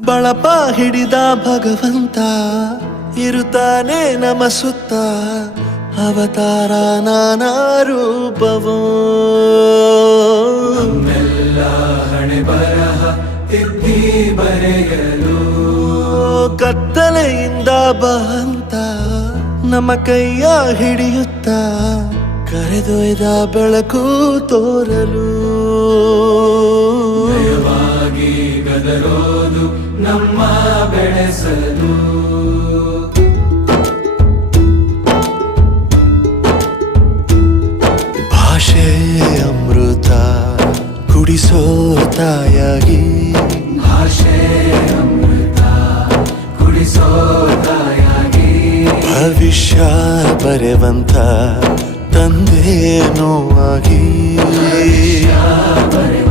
ಬಳಪ ಹಿಡಿದ ಭಗವಂತ ಇರುತ್ತಾನೆ ನಮ ಸುತ್ತ ಅವತಾರ ನಾನಾ ರೂಪವೋ ನಮ್ಮೆಲ್ಲ ಹಣೆ ಬರಹ ತಿದ್ದಿ ಬರೆಯಲು ಕತ್ತಲೆಯಿಂದ ಬಂತ ನಮ್ಮ ಕೈಯ ಹಿಡಿಯುತ್ತ ಕರೆದೊಯ್ದ ಬೆಳಕು ತೋರಲು ದಯವಾಗಿ ಗದರೋದು ನಮ್ಮ ಬೆಳೆಸಲು ಭಾಷೆ ಅಮೃತ ಕುಡಿಸೋ ತಾಯಾಗಿ ಭಾಷೆ ಅಮೃತ ಕುಡಿಸೋ ತಾಯಾಗಿ ಭವಿಷ್ಯ ಬರೆವಂತ ತಂದೇನೋ ಆಗಿ ಬರೆವ